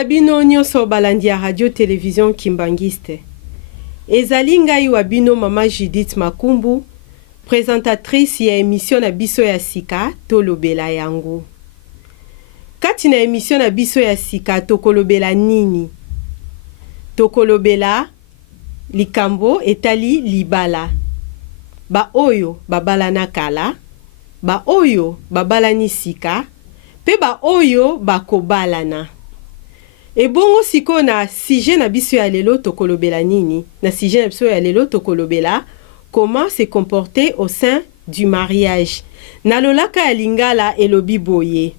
na bino nyonso balandi ya radio télévision Kimbangiste. Ezali ngai wa bino mama Judith Makumbu, présentatrice ya émission na biso ya sika tolobela yango. Kati na émission na biso ya sika tokolobela nini? Tokolobela likambo etali libala. Ba oyo babala na kala, ba oyo babala ni sika, pe ba oyo bakobalana. Ebongo siko na sujet na biso ya lelo tokolobela nini? Na sujet na biso ya lelo tokolobela comment se comporter au sein du mariage. Na lolaka ya lingala elobi boye.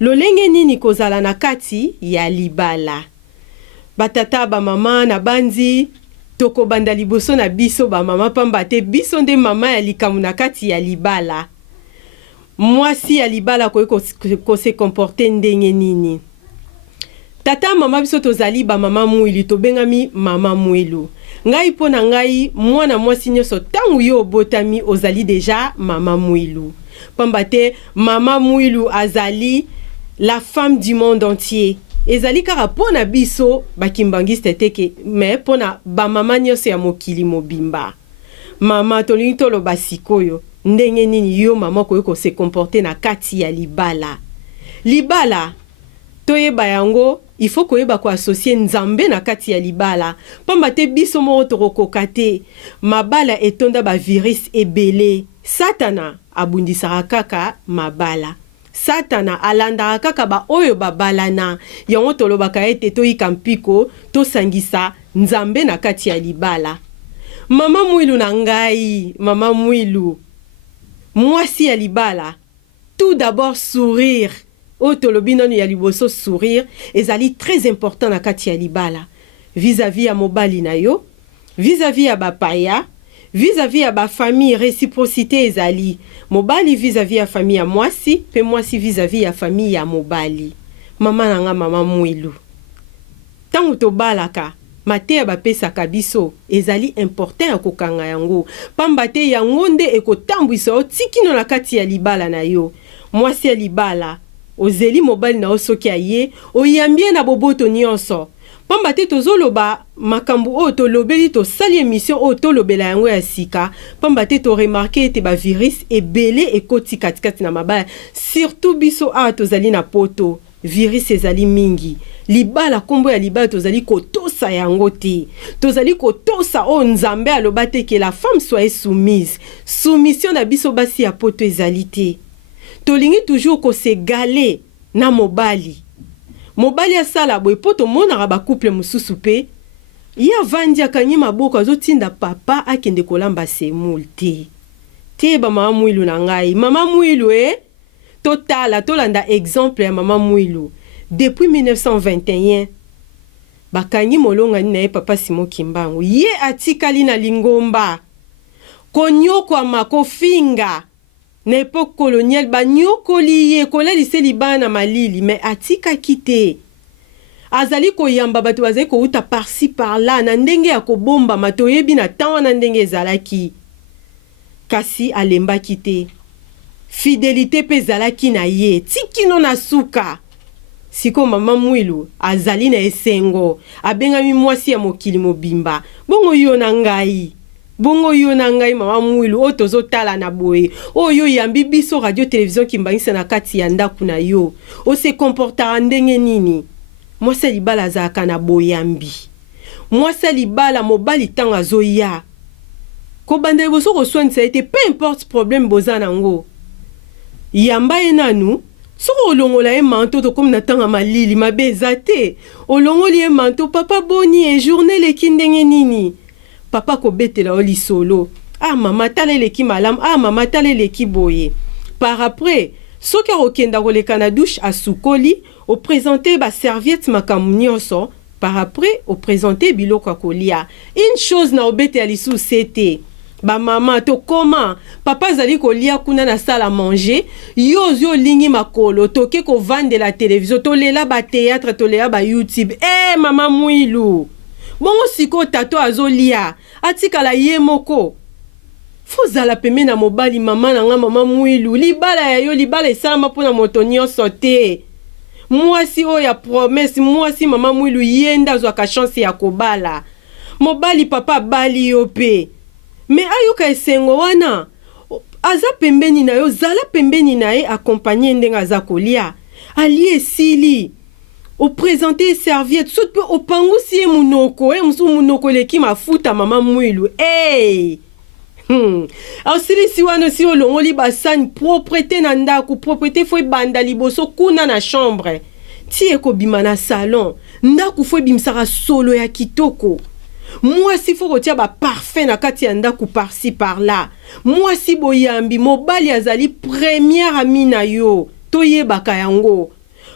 Lolenge nini kozala na kati ya libala. Batata ba mama na bandi toko banda liboso na biso ba mama pamba te biso nde mama ya likamu na kati ya libala. Mwasi ya libala ko se comporter ndenge nini? Tata mama biso tozali ba mama mwili to bengami mama mwelu. Ngai pona ngai mwana mwasi nyoso tangu yo botami ozali deja mama mwelu. Pamba te mama mwelu azali la femme du monde entier. Ezali kaka pona biso bakimbangiste teke me pona ba mama nyoso ya mokili mobimba. Mama tolingi tolo basikoyo ndenge nini yo mama ko se comporter na kati ya libala. Libala toyeba yango il faut koyeba ko associer nzambe na kati ya libala. Pamba te biso mo torokoka te. Mabala etonda ba virus ebele. Satana abundisaka kaka mabala. Satana alanda kaka ba oyo babalana. Yango tolobaka ete toyika mpiko tosangisa nzambe na kati ya libala. Mama mwilu na ngai, mama mwilu. Mwasi ya libala. Tout d'abord sourire. Otolobi nanu ya liboso sourire ezali très important na kati ya libala. Vis-à-vis ya mobali na yo, vis-à-vis ya bapaya, vis-à-vis ya ba famille, réciprocité ezali. Mobali vis-à-vis ya famille ya mwasi, pe mwasi vis-à-vis ya famille ya mobali. Mama nanga mama mwilu. Tangu tobalaka, mate ya bapesaka biso ezali important ya kokanga yango. Pamba te yango nde ekotambwisa otikino na kati ya libala na yo. Mwasi ya libala ozeli mobali na osoki aye oyambie na boboto nyonso. Pamba te tozoloba makambu o tolobeli to sali émission o tolobela yango ya sika. Pamba te to remarquer ete ba virus ebele ekoti katikati na mabaya. Surtout biso a tozali na poto. Virus ezali mingi. Libala kombo ya libala tozali kotosa yango te. Tozali kotosa o nzambe aloba te que la femme soit soumise. Soumission na biso basi ya poto ezali te. Tolingi toujours ko se gale na mobali. Mobali asala boy poto monaka ba couple mususu pe. Ya vandi akanyi maboko azotinda papa akende kolamba semul te. Te ba mama mwilu na ngai. Mama mwilu totala tolanda exemple ya mama mwilu. Depuis 1921 bakanyi molonga ni na papa Simon Kimbangu. Ye atikali na lingomba. Konyoko amako finga. Na époque coloniale, ba nyokoli ye kolelise libana malili, mais atika kite. Azali ko yamba batu bazali ko uta par-ci par-là, na ndenge ya ko bomba matoyebi na tawa na ndenge ezalaki. Kasi alemba kite. Fidélité pe zalaki na ye, tikino na suka. Siko mama mwilu, azali na esengo, abengami mwasi ya mokili mobimba. Bongo yo na ngai. Bongo yo na ngai mama mwilu o tozotala na boye oyo yambi biso radio télévision Kimbangiste na kati ya ndaku na yo o se comportera ndenge nini? Mwasi libala zaka na boyambi. Mwasi libala mobali tanga zoya. Ko banda boso ko soinisa ete peu importe problème bozana ngo. Yamba enanu soko olongola manto to comme na tanga malili mabeza te. Olongoli manto papa boni e journée le kindenge nini? Papa ko betela oli solo. Ah mama talele ki malam, ah mama talele ki boye. Par après, soki okenda koleka na douche a sukoli, o présenter ba serviette makamu nyonso, par après o présenter biloko kolia. Une chose na obete ali sou c'était ba mama to comment papa zali kolia kuna na salle à manger, yo lingi makolo toke ko vendre la télévision, to lela ba théâtre, to lela ba YouTube. Eh mama mwilu. Bongo siko tato azolia atikala ye moko. Fozala peme na mobali mama na nga mama mwilu. Libala ya yo libala esalama pona moto nyonso te. mwasi oyo ya promesse, mwasi mama mwilu yenda zwaka chance ya kobala. Mobali papa bali yo pe. Me ayoka esengo wana. Aza pembeni na yo, zala pembeni na ye accompagner ndenga aza kolia. Ali esili. O présenter serviette, sot pe o pangusi ye munoko, musu munoko leki mafuta mama mwilu. Hey! Asili si wana si olongoli basani propreté na ndaku, propreté foi banda liboso kuna na chambre. Ti ekobima na salon, ndaku foi bimsaka solo ya kitoko. Mwasi faut kotia ba parfum na kati ya ndaku par-ci par-là. Mwasi boyambi, mobali azali première ami na yo. Toyebaka yango.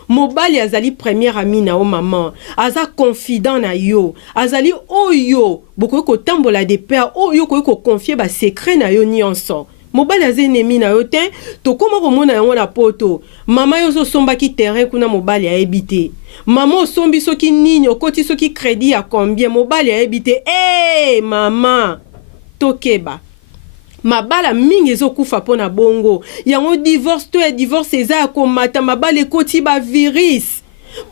Mobali azali première ami na o maman. Aza confident na yo. Azali oyo. Boko ko tambola de père. Oyo ko confier ba secret na yo nyonso. Mobali aza ennemi na yo te. To koma komona yango na poto. Mama yo so sombaki terrain kuna mobali a ebité. Maman sombi soki nini okoti soki crédit ya combien mobali a ebité. Eh maman. Tokeba. Mabala mingi ezokufa pona bongo. Yango divorce to ya divorce eza ya komata mabala ekoti ba virus.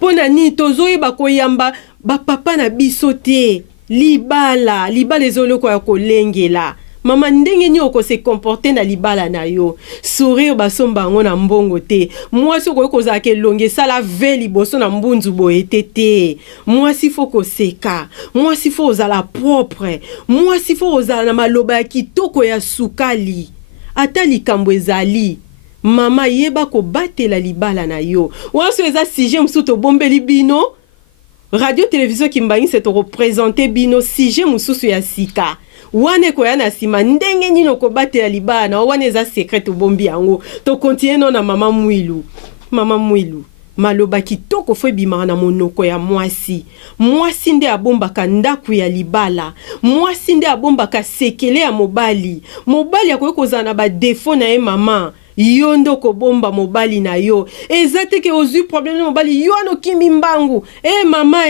Pona ni tozoyeba koyamba ba papa na biso te. Libala ezoloko ya kolengela. Mama ndenge ni oko se comporter na libala na yo. Sourire basomba ngo na mbongo te. Mwasi ko kozala ke longe sala veli boso na mbunzu boete te. Mwasi foko seka. Mwasi fo ozala propre. Mwasi fo ozala na maloba ya kitoko ya sukali. Ata likambo ezali. Mama yeba ko batela libala na yo. Wanso eza sujet msuto bombeli bino. Radio télévision kimbangi se to représenter bino sujet mususu ya sika. Wane koya na sima ndenge nino ko batela libala na wane eza secret bombi yango. To continue na mama mwilu. Mama mwilu. Maloba kitoko fwe bimara na monoko ya mwasi. Mwasi nde abombaka ndaku ya libala. Mwasi nde abombaka sekele ya mobali. Mobali akoki kozala na ba défaut na ye mama. Yo ndo ko bomba mobali na yo. Ezate ke ozu problème na mobali yo ano kimi mbangu. Mama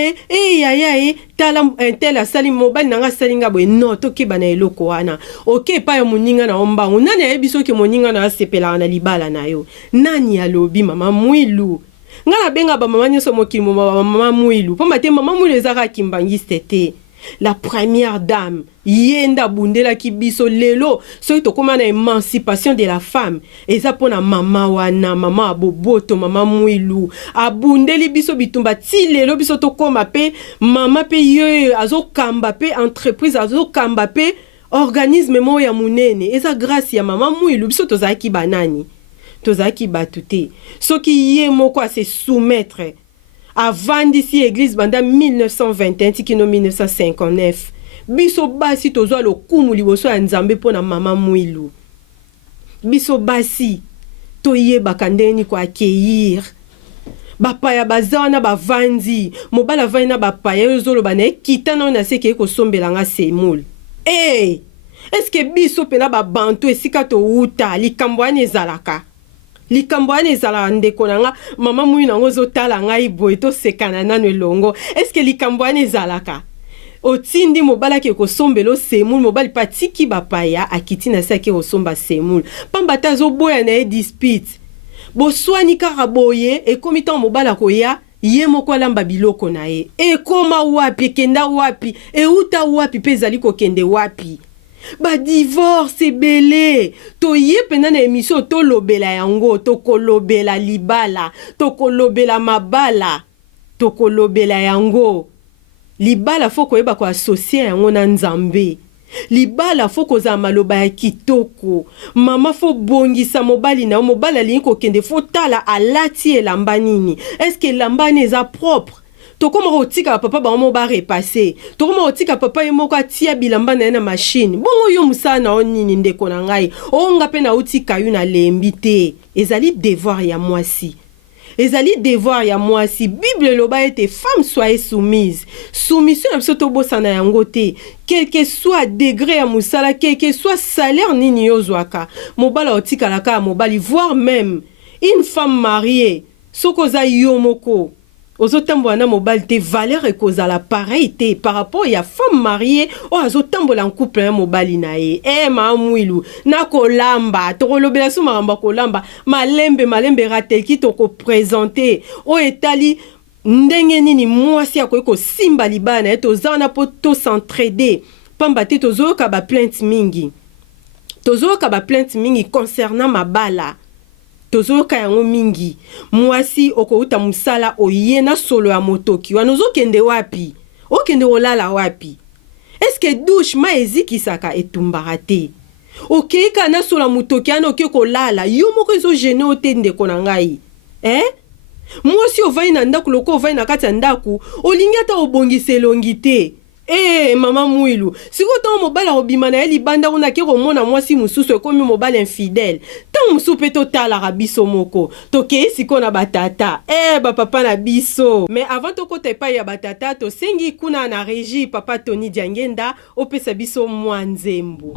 yaya tala tel asali mobali nanga salinga boye no tokeba na eloko wana. Ok pa ya moninga na ombangu. Nani ayebiso ke moninga na asepela na libala na yo. Nani alobi mama mwilu. Ngana benga ba mama nyoso mokili mama mwilu. Pamba te mama mwilu ezaka kimbangiste te. La première dame yenda bundela kibiso lelo soki tokoma na émancipation de la femme eza pona mama wana mama aboboto mama mwilu abundeli biso bitumba ti lelo biso tokoma pe mama pe yo azokamba pe entreprise azokamba pe organisme mo ya munene eza grâce ya mama mwilu biso tozalaki banani tozalaki batu te soki ye moko a se soumettre avant d'ici église banda 1921 tikino 1959 biso basi tozwa lokumu liboso ya nzambe pona mama mwilu biso basi toyebaka ndeni ko accueillir bapaya bazana bavandi mobala vandi na bapaya yozoloba na ekitana na seke ekosombela nga semule est-ce que biso pena babantu esika to uta likambo wana ezalaka likambo wana ezala ndeko nanga mama mwilu nango zotala ngai boye tosekana nano elongo est-ce que likambo wana ezalaka otindi mobala ke kosombelo semule mobali patiki bapaya akiti na sake osomba semule pamba ta zoboya na e dispute boswani kaka boye ekomi tan mobala koya ye moko alamba biloko na ye ekoma wapi kenda wapi euta wapi pe ezali kokende wapi ba divorce ebele toye pena na émission tolobela yango tokolobela libala tokolobela mabala tokolobela yango libala fo koyeba ko associer yango na nzambe libala fo kozala maloba ya kitoko mama fo bongisa mobali na mobali alingi kokende fo tala alati elamba nini est-ce que elamba ni eza propre tokoma kotika papa bango ba repasser tokoma kotika papa ye moko atia bilamba na ye na machine bongo yo musala na onini ndeko na ngai onga pe na utika yu na lembi te ezali devoir ya mwasi ezali devoir ya mwasi Bible loba ete femme soyez soumise soumission na biso tobosana yango te quel que soit degré ya musala quel que soit salaire nini yozwaka mobala otikalaka ya mobali voire même une femme mariée sokoza yo moko ozotambola na mobali te valeur ekozala pareil te par rapport ya femme mariée o azotambola en couple na mobali na ye. Mamwilu na kolamba tokolobela so makambo kolamba malembe rateleki tokopresente o etali ndenge nini mwasi akoki kosimba libala na ye toza na po tosentraider pamba te tozoyoka baplainte mingi concernant mabala tozoyoka yango mingi mwasi okouta musala oye na solo ya motoki wana ozokende wapi okende olala wapi eske douche ma ezikisaka etumbaka te okeika na solo ya motoki wana oke kolala yo moko ezogene ote ndeko na ngai mwasi ovai na ndaku loko ovai na kati ya ndaku olingi ata obongisa elongi te mama mwilu siko tango mobali obima na ye libanda kuna ke komona mwasi mususu ekomi mobali infidèle tango mususu pe totalaka biso moko tokei siko na batata bapapa na biso mais avant tokota epai ya batata tosengi kuna na régie papa Tony Diangenda opesa biso mwa nzembo.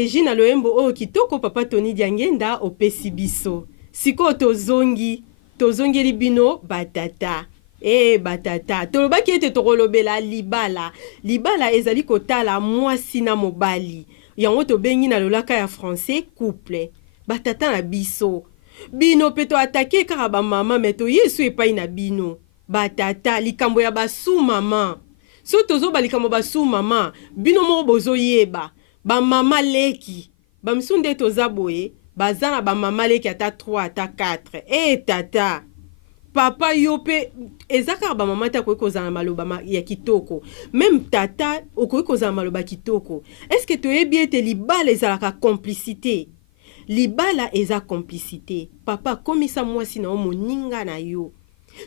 régi na loyembo oyo kitoko papa Tony Diangenda opesi biso. Siko tozongeli bino batata. Batata. Tolobaki ete tokolobela libala. Libala ezali kotala mwasi na mobali. Yango tobengi na lolaka ya français couple. Batata na biso. Bino peto atake kaka ba mama meto yesu epai na bino. Batata likambo ya basu mama. So tozo ba likambo basu mama, bino mo bozo yeba. Ba mama leki. Ba msunde toza boye, bazana ba mama leki ata 3 ata 4. Tata. Papa yope ezaka ba mama ta koyiko za maloba ya kitoko. Même tata okoyiko za maloba kitoko. Est-ce que toyebi ete libala ezalaka complicité? Libala eza complicité. Papa komisa mwasi na moninga na yo.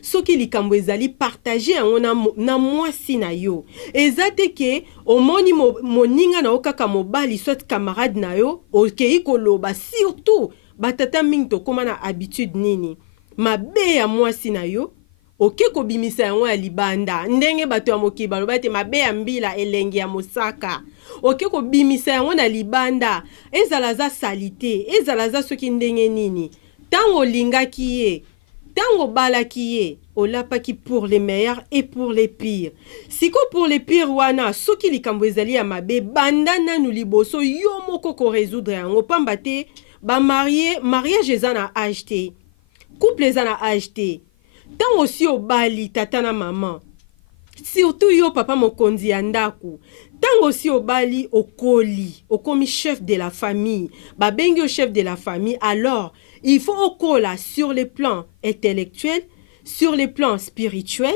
Soki likambo ezali partager yango na mwasi na yo. Ezate ke omoni moninga na okaka mobali soit camarade na yo okei koloba surtout batata mingi tokoma na habitude nini. Mabe ya mwasi na yo oke kobimisa yango ya libanda ndenge bato ya mokili baloba ete mabe ya mbila elenge ya mosaka oke kobimisa yango na libanda ezala za salite ezala za soki ndenge nini tango lingaki ye tango balaki ye olapaki pour les meilleurs et pour les pires. Siko pour les pires wana soki likambo ezali ya mabe banda nanu liboso yo moko ko résoudre yango pamba te ba mariage eza na âge te. Couple eza na âge te. Tango si obali tata na maman. Surtout yo papa mokonzi ya ndaku. Tango si obali okomi chef de la famille. Babengi au chef de la famille. Alors, il faut okola sur le plan intellectuel, sur le plan spirituel,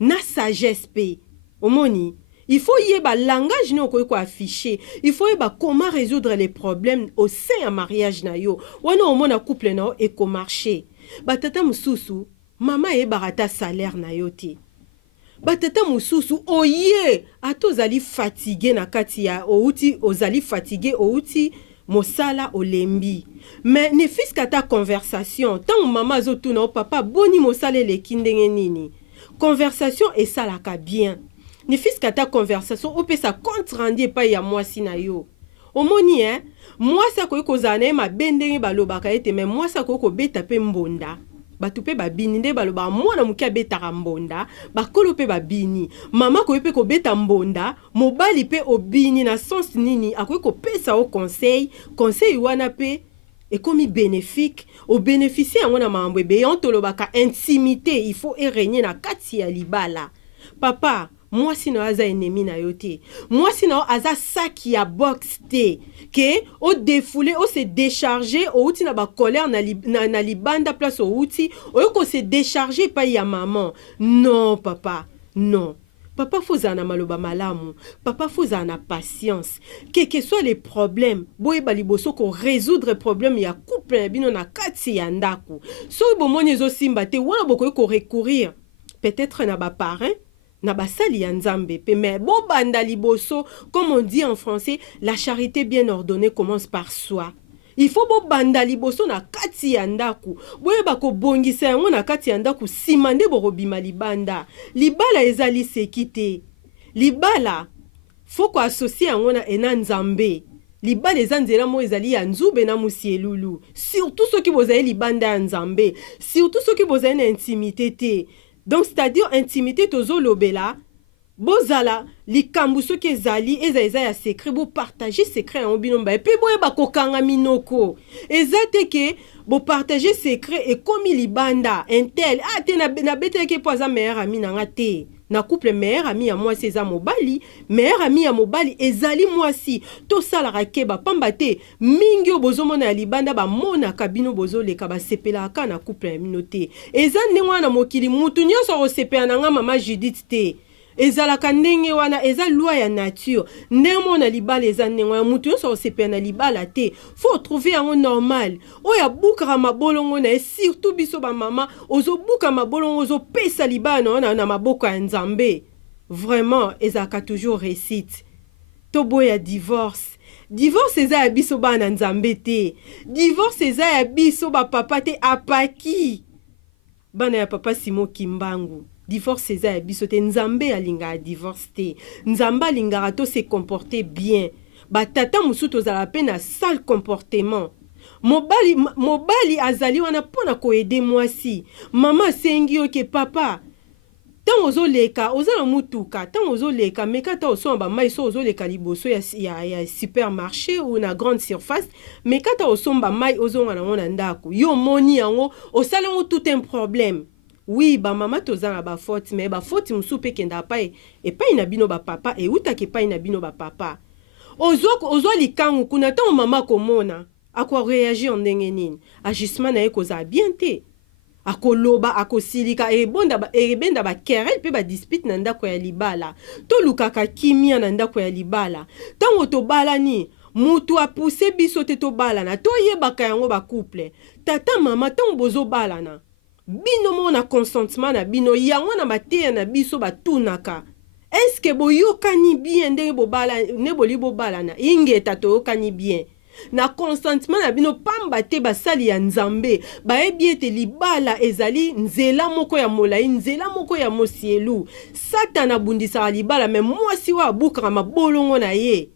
na sagesse pe. Omoni, il faut yeba langage no ko afficher. Il faut yeba comment résoudre les problèmes au sein du mariage na yo. Wana omona couple na e ko marcher. Batata mususu, mama e barata salaire na yo te. Batata mususu, oye, ato zali fatigué na kati ya outi, ozali fatigué outi mosala olembi. Mais ne fils kata conversation, tant mama zotu na papa boni mosala le kindenge nini. Conversation et ça la ka bien. Ne fils kata conversation, ope sa compte rendu pa ya mwasi na yo. Omoni mwasi akoki kozala na ye mabe ndenge balobaka ete me mwasi akoki kobeta pe mbonda batu pe babini nde balobaka mwana moke abetaka mbonda bakolo pe babini mama akoki pe kobeta mbonda mobali pe obini na sens nini akoki kopesa o conseil wana pe ekomi bénéfique obénéficie yango na mambo ebeya tolobaka intimité il faut régner na kati ya libala. Papa mwasi na aza ennemi na yo te. Mwasi na aza saki ya box te. Ke o défoulé, o se décharger, o uti na ba colère na libanda place o uti, o ko se décharger pa ya maman. Non papa, non. Papa faut na maloba malamu. Papa faut na patience. Quel que soit les problèmes, boye baliboso ko résoudre problème ya couple bino na kati ya ndaku. So bomoni zo simba te wana boko ko recourir peut-être na ba parrain na basali ya nzambe pe mais bo banda liboso comme on dit en français la charité bien ordonnée commence par soi. Il faut bo banda liboso na kati ya ndaku boye bako bongisa yango na kati ya ndaku simande borobima libanda libala ezali sekite libala faut ko associer yango na ena nzambe libala eza nzela mo ezali ya nzube na musielulu surtout soki bozali libanda ya nzambe surtout soki bozali na intimité te. Donc, c'est-à-dire, intimité, tozo lobela, bozala, likambu soki ezali, eza ya secret, bo partager secret en binomba. Et puis, boye bako kanga minoko. Eza teke, bo partager secret, et komi libanda, intel, te na bete ke po aza meilleur ami nanga te. Na couple meilleur ami ya mwasi eza mobali, meilleur ami ya mobali ezali mwasi. To sala rakeba pamba te, mingi bozomona ya libanda ba mona kabino bozoleka ba sepela ka na couple ya minote. Eza ndenge na mokili mutu nyonso rosepela nanga mama Judith te. Ezalaka ndenge wana eza loi ya nature. Ndenge mona libala eza ndenge wana mutu nyonso rosepela na libala te. Faut trouver yango normal. Oya bukara mabolongo na surtout biso ba mama ozo buka mabolongo ozo pesa libala na maboko ya nzambe. Vraiment ezaka toujours récite. Tobo ya divorce. Divorce eza ya biso ba na nzambe te. Divorce eza ya biso ba papa te apaki. Bana ya papa Simo Kimbangu. Divorce eza biso te nzambe alinga divorce te. Nzamba alinga to se comporter bien. batata mosusu tozala pe na sale comportement. Mobali azali wana pona koede mwasi. Mama asengi yo ke papa tant ozoleka ozala mutuka tant ozoleka meka ta osomba mai so ozoleka liboso ya supermarché ou na grande surface meka ta osomba mai ozonga na mona ndako yo moni yango osala ngo tout un problème. Oui, ba mama tozana ba faute mais ba faute musu pe kenda pa e pa ina bino ba papa e uta ke pa ina bino ba papa. Ozo likangu kuna ta mama komona akwa réagir ndenge nini agissement na ye koza bien te. Akoloba akosilika ebenda ba querelle pe ba dispute na ndako ya libala to lukaka kimia na ndako ya libala tango to balani mutu a poussé biso te to balana to yebaka yango ba couple tata mama tango bozo balana bino mona consentement na bino yango na mateya na biso batunaka est-ce que boyokani bien ndenge bobala ne boli bobalana ingeta to yokani bien na consentement na bino pamba te basali ya nzambe bayebi ete libala ezali nzela moko ya molai nzela moko ya mosielu satana abundisaka libala me mwasi wa abukaka mabolongo na ye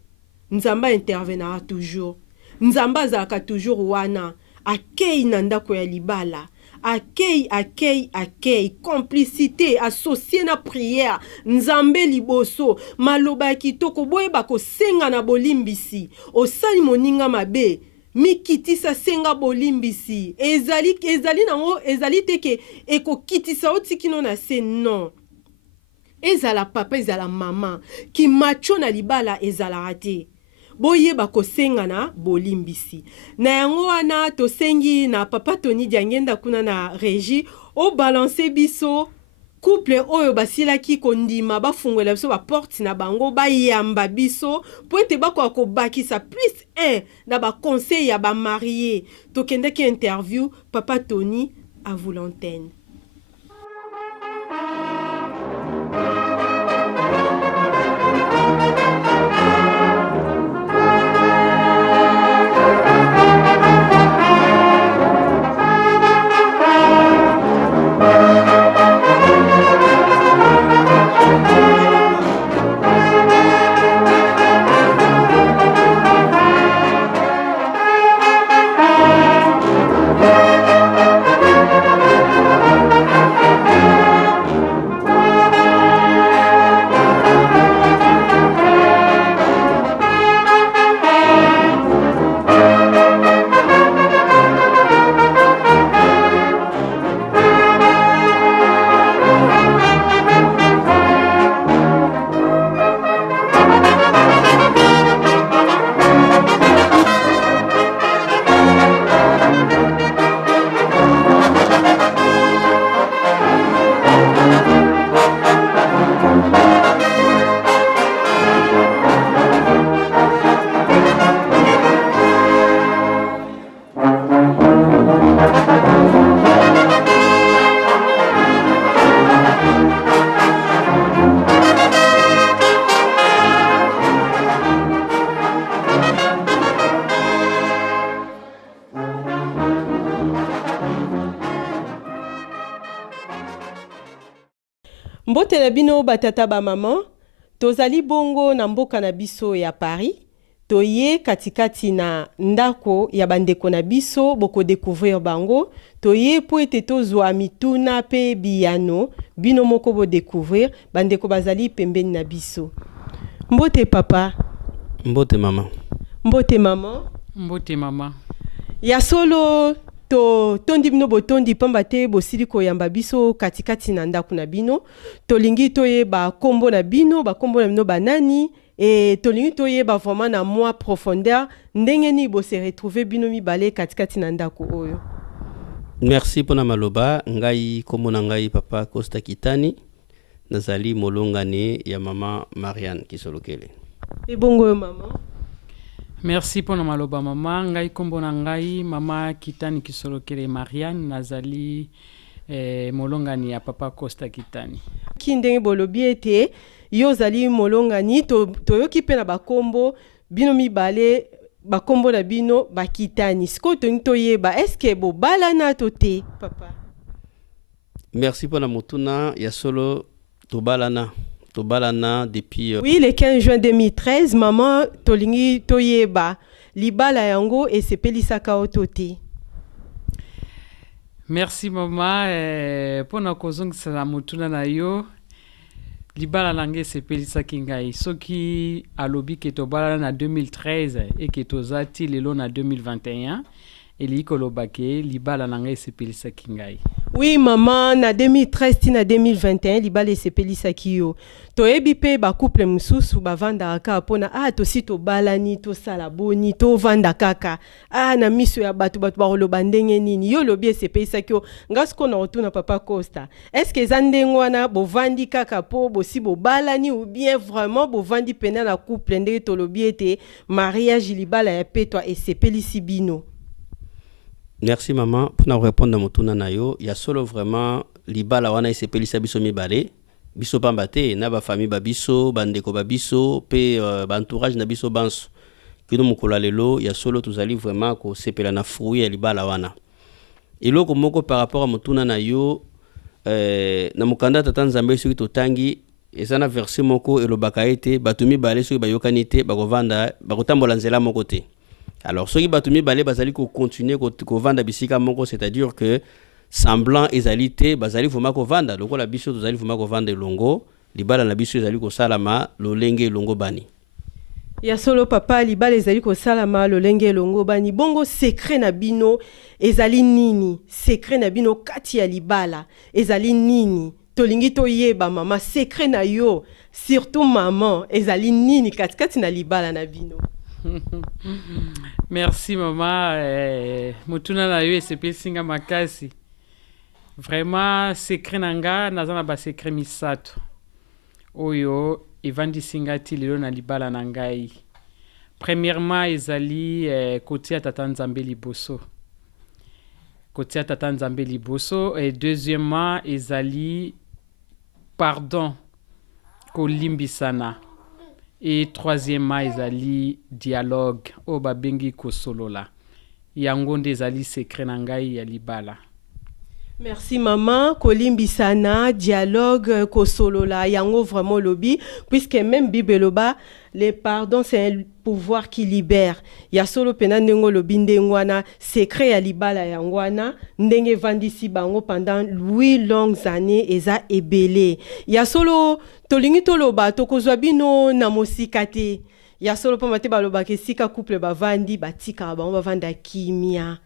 nzambe intervenera toujours nzambe azalaka toujours wana akei na ndako ya libala accueil, complicité, associé na prière, nzambe liboso, maloba kitoko boye bako senga na bolimbisi, osali moninga mabe, mikitisa senga bolimbisi, ezali nango, ezali teke, eko kitisa otikino na se non. Ezala papa, ezala mama, ki macho na libala ezala rate. Boye bako senga na bolimbisi. Na yango wana to sengi na papa Tony Diangenda kuna na régie o balancer biso couple oyo basila ki kondima bafungwela biso ba porte na bango ba yamba biso po ete bako akobakisa plus 1 na ba conseil ya ba marié to kende ki interview papa Tony à vous l'antenne. Mbote na bino batata ba maman, tozali bongo na mboka na biso ya Paris, toye katikati na ndako ya bandeko na biso boko découvrir bango, toye po ete tozwa mituna pe biyano, bino moko bo découvrir, bandeko bazali pembeni na biso. Mbote papa. Mbote mama. Mbote mama. Mbote mama. Ya solo tondi bino botondi pamba te bosili koyamba biso katikati na ndako na bino tolingi toyeba kombo na bino bakombo na bino banani et tolingi toyeba vraiment na moi profondeur ndenge ni bo se retrouver bino mibale katikati na ndako oyo. Merci pona maloba ngai kombo na ngai papa Costa Kitani nazali molongani ya mama Marianne Kisolokele. Et bongo mama. Merci pour na maloba mama ngai kombo na ngai mama Kitani Kisolokele Marianne nazali molongani ya papa Costa Kitani. Kindenge bolobi ete yo zali molongani toyoki pe na bakombo bino mibale bakombo na bino bakitani siko toyeba est-ce que bo balana to te papa? Merci pour la motuna ya solo to balana tobalana depuis Oui, le 15 juin 2013, maman tolingi toyeba libala yango et sepelisaka otote. Merci mama mpona kozongisela motuna na yo libala nange esepelisaki ngai soki alobi ke tobalana na 2013 eke toza ti lelo na 2021 eliki koloba ke libala nange esepelisaki ngai. Oui, maman, na 2013 ti na 2021 libala esepelisaki yo. Toyebi pe ba couple mususu bavanda kaka pona tosi tobalani tosala boni tovanda kaka na miso ya bato bakoloba ndenge nini yo lobi esepelisaki yo ngasi kona otuna papa Costa. Est-ce que eza ndenge wana bovandi kaka po bosi bobalani ou bien vraiment bovandi pena na couple ndenge tolobi ete mariage libala ya petwa esepelisi bino? Merci maman pour répondre à motuna na yo ya solo vraiment libala wana esepelisa biso mibale biso pamba te na ba famille ba biso bandeko ba biso pe ba entourage na biso banso kino mukula lelo ya solo tuzali vraiment ko sepela na fruit ya libala wana eloko moko par rapport à motuna na yo na mukanda tata nzambe soki totangi eza na verset moko elobaka ete bato mibale soki bayokani te bakovanda bakotambola nzela moko te. Alors soki bato mibale bazali ko continuer ko vanda bisika moko, c'est-à-dire que semblant ezali te bazali vuma ko vanda lokola biso tozali vuma ko vanda elongo libala na biso ezali ko salama lolenge elongo bani. Ya solo papa libala ezali ko salama lolenge elongo bani bongo secret na bino ezali nini? Secret na bino kati ya libala ezali nini? Tolingi toyeba mama secret na yo surtout maman ezali nini kati na libala na bino? Merci mama motuna na yo esepesinga makasi. Vraiment secret nanga naza na ba secret misato oyo evandisinga ti lelo na libala na ngai. Premièrement ezali côté ya tata nzambe liboso. Côté ya tata nzambe liboso et deuxièmement ezali pardon kolimbisana. Et troisièmement ezali dialogue o babengi kosolola. Yango nde ezali secret na ngai ya libala. Merci maman, kolimbisana, dialogue, kosolola, yango vraiment lobby, puisque même Bible loba, le pardon c'est un pouvoir qui libère. Ya solo pena ndengo lobi ndengwana, secret ya libala yangwana, ndenge vandisi bango pendant 8 longues années eza ebele. Ya solo tolingi toloba tokozwa bino na mosika te. Ya solo pa mate baloba ke sika couple bavandi batika bango bavanda kimia.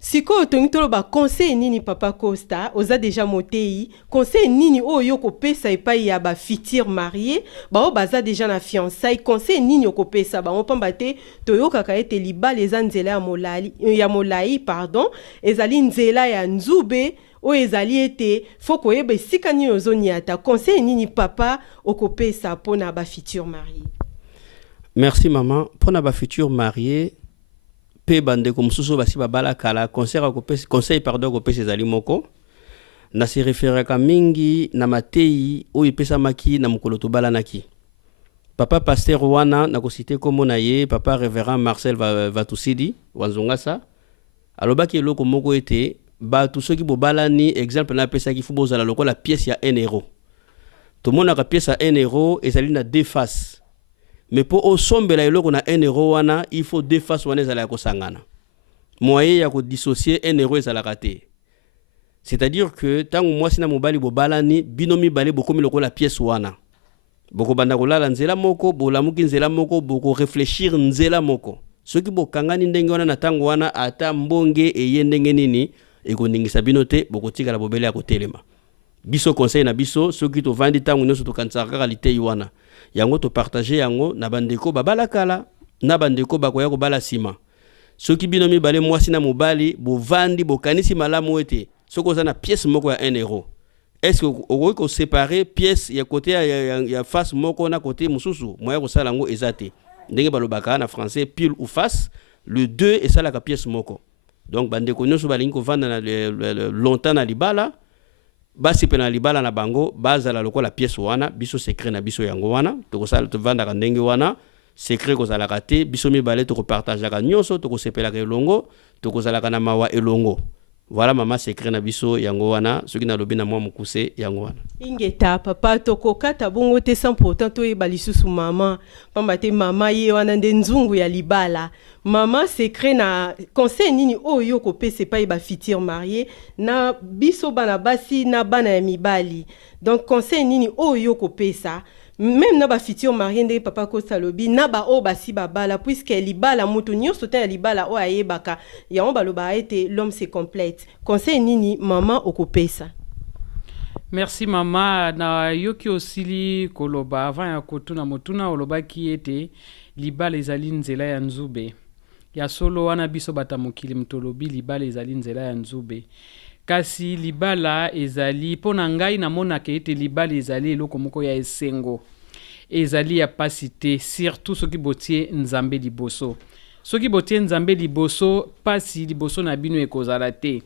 Siko tongi toloba conseil nini papa Costa oza déjà motei conseil nini oyo kopesa epai ya ba futur marié ba o baza déjà na fiançailles conseil nini okopesa ba pamba te toyokaka ete libala eza nzela ya molai pardon ezali nzela ya nzube o ezali ete foko yeba sika nini ozoniata conseil nini papa okopesa pona ba futur marié? Merci maman pona ba futur marié pe bande comme mususu basi babala kala conseil pardon ko pesa ezali moko na se référaka mingi na matei o ipesa maki na mukolo to balanaki. Papa pasteur wana na ko citer comme na ye papa révérend Marcel Vatusidi wanzongasa alobaki eloko moko ete ba tout ceux qui bobalani exemple na pesa ki fu bozala lokola pièce ya 1 euro. To mona ka pièce à 1 euro ezali na deux faces. Mais pour au sombela eloko na 1 euro wana il faut deux faces wana ezala ko sangana. Moyen ya ko dissocier 1 euro ezala raté. C'est-à-dire que tant moi sina mobali bobalani binomi balé bokomi lokola pièce wana. Boko banda ko lala nzela moko bolamuki nzela moko boko réfléchir nzela moko. Soki bokangani ndenge wana na tango wana ata mbonge eye ndenge nini ekoningisa bino te boko tikala bobele ya kotelema. Biso conseil na biso soki to vandi tango nyoso to kansaka qualité wana. Yango to partager yango na bandeko babala kala na bandeko bakoya ko bala sima. Soki binomi balé mwasi na mobali bo vandi bo kanisi malamu ete soko za na pièce moko ya 1 euro. Est-ce que on peut séparer pièce ya côté ya face moko na côté mususu moya ko sala ngo ezate. Ndenge balobaka na français pile ou face le 2 et ça la pièce moko. Donc bandeko nyoso balingi ko vanda na longtemps na libala basi pena libala na bango bazala lokola pièce wana biso secret na biso yango wana to ko sala to vanda ka ndenge wana secret ko zala kate biso mibale to ko partager ka nyoso to ko sepela ka elongo to ko zala ka na mawa elongo Voilà mama secret na biso yango wana soki na lobi na mwa mukuse yango wana. Ingeta papa tokokata bongo te sans pourtant toyeba lisusu mama pamba te mama ye wana nde nzungu ya libala. Mama secret na conseil nini oyo kopesa pa ba futur marié na biso bana basi na bana ya mibali. Donc conseil nini oyo kopesa même na ba futur marié nde papa ko salobi na ba o basi babala puisque libala mutu nyonso te libala o ayebaka ya on baloba ete l'homme se complète. Conseil nini mama okopesa? Merci mama na yoki osili koloba avant ya kotuna motuna oloba ki ete libala ezali nzela ya nzube. Ya solo wana biso bata mokili mtolobi libala ezali nzela ya nzube. Kasi libala ezali pona ngai na monaka ete libala ezali eloko moko ya esengo. Ezali ya pasite surtout soki botie nzambe liboso. Soki botie nzambe liboso pasi liboso na bino ekozala te.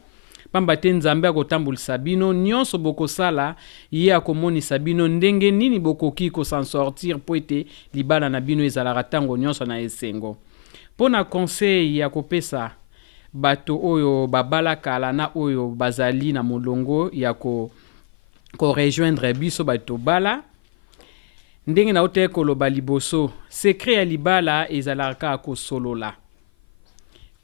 Pamba te nzambe akotambulisa bino nyonso bokosala ye akomonisa bino ndenge nini bokoki ko s'en sortir po ete libala na bino ezalaka tango nyonso na esengo. Pona conseil ya kopesa bato oyo babala kala na oyo bazali na molongo ya ko rejoindre biso bato bala ndenge na ote koloba liboso secret ya libala ezalaka kosolola.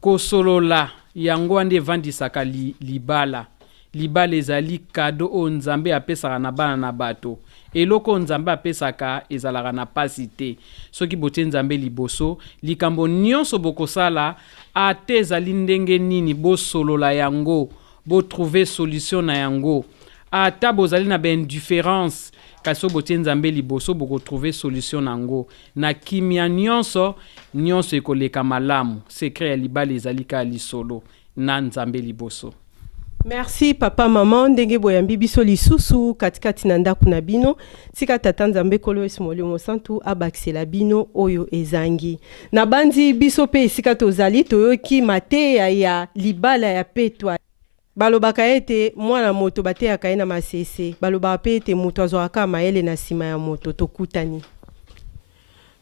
Kosolola yango ande vandisaka libala. Libala ezali kado o nzambe apesaka na bana na bato. Eloko nzambe apesaka ezalaka na pasi te. Soki botie nzambe liboso, likambo nyonso bokosala ate ezali ndenge nini bosolola yango, bo trouver solution na yango. Ata bozali na indifference kasi botie nzambe liboso boko trouver solution nango. Na kimia nyonso ekoleka malamu. Secret ya libala ezali ka lisolo na nzambe liboso. Merci papa maman ndenge boyambi biso lisusu katikati na ndaku na bino tika tata nzambe kolo esimoli mosantu abakisela bino oyo ezangi na bandi biso pe esika tozali toyoki mateya ya libala ya petwa balobaka ete mwana moto bateyaka ye na masese balobaka pe ete moto azwaka mayele na nsima ya moto tokutani.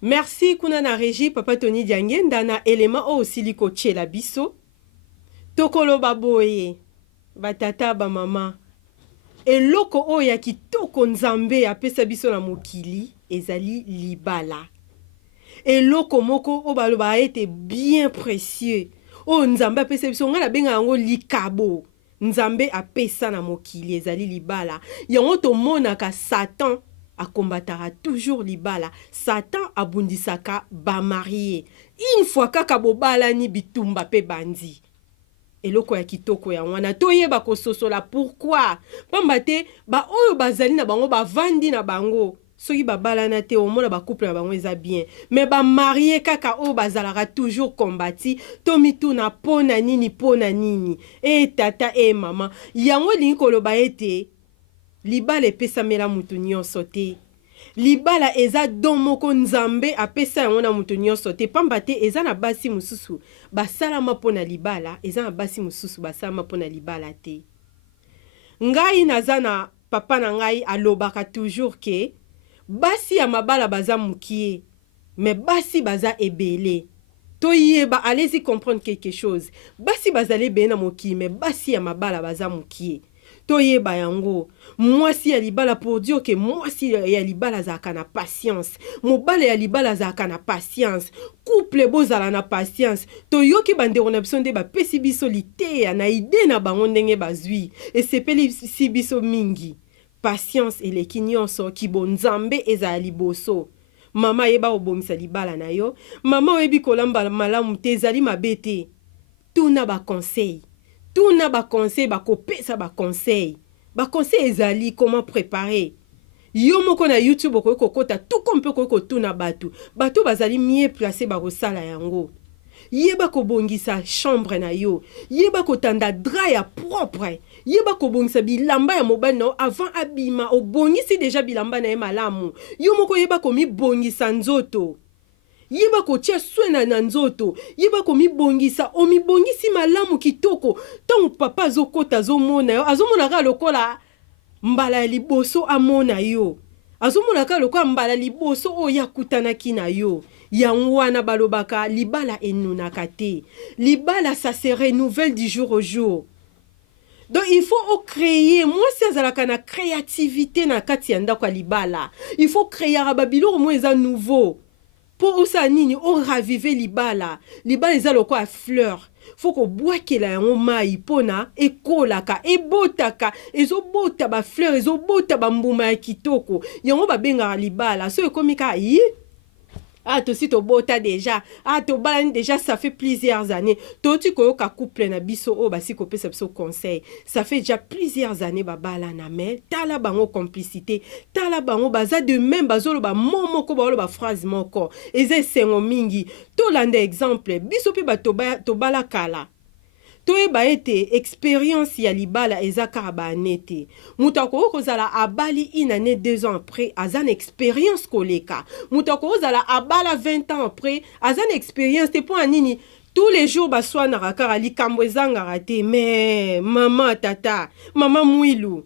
Merci kuna na régie papa Tony Diangenda na elema o osili kotiela biso tokoloba boye batata ba mama eloko oyo ya kitoko nzambe apesa biso na mokili ezali libala. Eloko moko o baloba ete bien précieux o nzambe apesa biso ngala benga yango likabo nzambe apesa na mokili ezali libala. Yango tomonaka Satan akombataka toujours libala. Satan abundisaka ba marié une fois kaka bobala ni bitumba pe bandi. Eloko ya kitoko ya wana toyeba kososola pourquoi pamba te ba oyo bazali na bango bavandi na bango soki babala na te omona ba couple na bango eza bien mais ba marié kaka oyo bazalaka toujours kombati to mituna pona nini tata mama yango lingi koloba ete libala epesamela mutu nyonso te. Libala eza don moko nzambe apesa yango na mutu nyonso te pamba te eza na basi mususu basalama pona libala eza na basi mususu basalama pona libala te. Ngai naza na papa na ngai alobaka toujours ke basi ya mabala baza mukie mais basi baza ebele. Toyeba allez-y comprendre quelque chose. Basi bazali ebele na moki mais basi ya mabala baza mukie. Toyeba yango mwasi ya libala pour dire que mwasi ya libala zaka na patience mobala ya libala zaka na patience couple bozala na patience toyoki bandeko na biso nde bapesi biso liteya na ide na bango ndenge bazwi esepeli si biso mingi patience eleki nyonso kibo nzambe ezala liboso. Mama yeba obomisa libala na yo mama oyebi kolamba malamu te ezali mabe te tuna ba conseil bakopesa ba conseil ezali comment préparer yo moko na YouTube ko kota tout comme peut ko tuna batu bazali mieux placé ba kosala yango yeba ko bongisa chambre na yo yeba ko tanda drap ya propre yeba ko bongisa bilamba ya mobali na avant abima obongisi déjà bilamba na ye malamu yo moko yeba ko mi bongisa nzoto yeba ko tia swena na nzoto yeba ko mibongisa o mibongisi malamu kitoko tangu papa azokota azomona yo azomona ka lokola mbala ya liboso amona yo azomona ka lokola mbala liboso o yakutanaki na yo yango wana balobaka libala enunaka te libala ça se renouvelle du jour au jour Donc il faut créer, moi c'est la créativité na kati ya ndako ya libala. Il faut créer biloko mo eza nouveau. Pour osa nini o raviver libala. Libala eza loko a fleur. Faut ko bwakela yango mai pona ekolaka ebotaka ezobota ba fleur ezobota ba mbuma ya kitoko. Yango babengaka libala. So ekomi ka yi ah, toi aussi, bota déjà. Ah, to balani déjà, ça fait plusieurs années. Toi, tu connais ka couple na biso, oh, bah, si kopé ça conseil. Ça fait déjà plusieurs années, bah, balana, mais, tala bango complicité, tala bango, baza de même, bazolo, bah, moko, bah, phrase moko. Eze sengo mingi. To lande exemple, biso pe, bah, to bala kala. Toyeba ete expérience ya libala eza kaka nete. Mutako kozala abali une année 2 ans après azan expérience koleka. Mutako kozala abala 20 ans après azan expérience te po anini tous les jours baswa na rakara likambo ezanga rate mais maman tata maman mwilu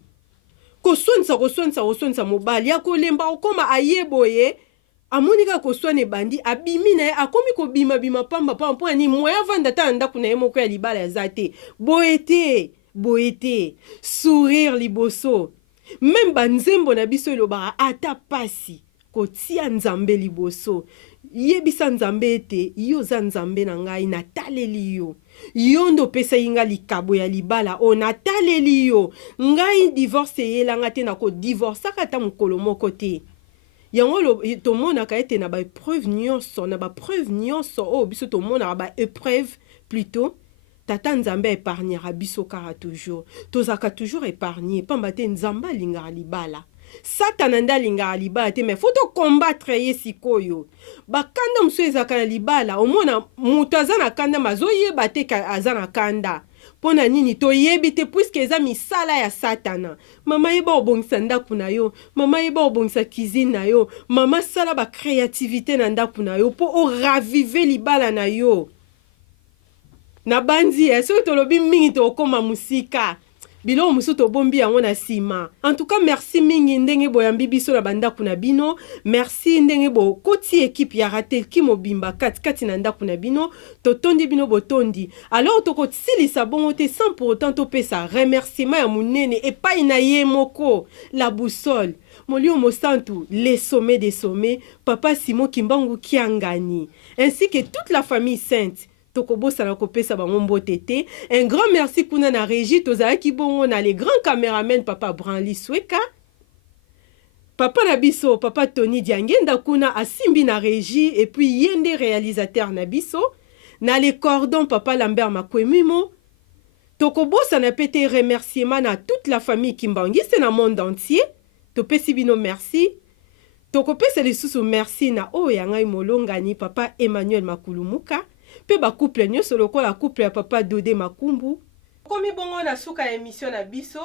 kosonsa mobali ya kolemba okoma ayeboye amonika koswane bandi abimi na akomi ko bima pamba pamba ni moya vanda ta ndako na yemoko ya libala ya zate boete sourire liboso même banzembo na biso elobaka ata pasi kotia nzambe liboso yebisa nzambe ete yo za nzambe na ngai nataleli yo yondo pesa inga likabo ya libala o nataleli yo ngai divorce yelanga te na ko divorce kata mukolo moko te. Yango to mona ka ete na ba preuve nyonso o biso to mona ba épreuve plutôt tata nzambe épargnera biso kara toujours tozaka toujours épargné pamba te nzamba lingara libala satana nda lingara libala te mais faut to combattre ye sikoyo bakanda mso ezaka na libala omona muto aza na kanda mazoyeba te aza na kanda pona nini toyebi te puisque eza misala ya satana. Mama yeba obongisa ndako na yo, mama yeba obongisa cuisine na yo, mama sala ba créativité na ndako na yo po o raviver libala na yo. Na bandi so tolobi mingi to koma musika. Bilo musu to bombi yango na sima. En tout cas merci mingi ndenge boyambi biso na bandako na bino. Merci ndenge bo koti équipe ya ratel ki mobimba kati na ndako na bino. To tondi bino botondi. Alors to ko silisa bongo te sans pour autant to pesa remerciement ya munene et pas ina ye moko la boussole. Molio Mosantu, les sommets des sommets, Papa Simon Kimbangu Kiangani, ainsi que toute la famille sainte. Un grand merci kuna na régie tozaki bongo na les grands caméramens Papa Branly Sweka, Papa Nabiso, Papa Tony Diangenda kuna asimbi na régie et puis yende réalisateur Nabiso, na les cordons Papa Lambert Makwemimo. Tokobosa na pété remerciement à toute la famille Kimbangi, c'est dans le monde entier. Topesi bino merci. Tokopesa lisusu merci na o yangai molongani Papa Emmanuel Makulumuka. Pe ba couple nyo solo ko la couple ya Papa Dodé Makumbu. Komi bongo na suka émission na biso,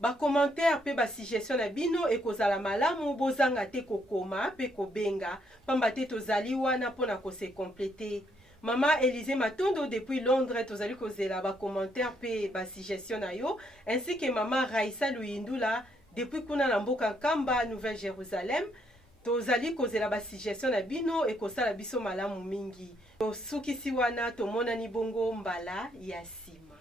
ba commentaire pe ba suggestion na bino e kozala malamu bozanga te kokoma pe kobenga pamba te tozali wana pona ko se compléter. Mama Élisée Matondo depuis Londres tozali kozela ba commentaire pe ba suggestion na yo ainsi que Mama Raissa Luindula depuis kuna na mboka Kamba Nouvelle-Jérusalem. Tozali kozela ba suggestion na bino e kosala biso malamu mingi. Sukisi wana tomona ni bongo mbala ya sima.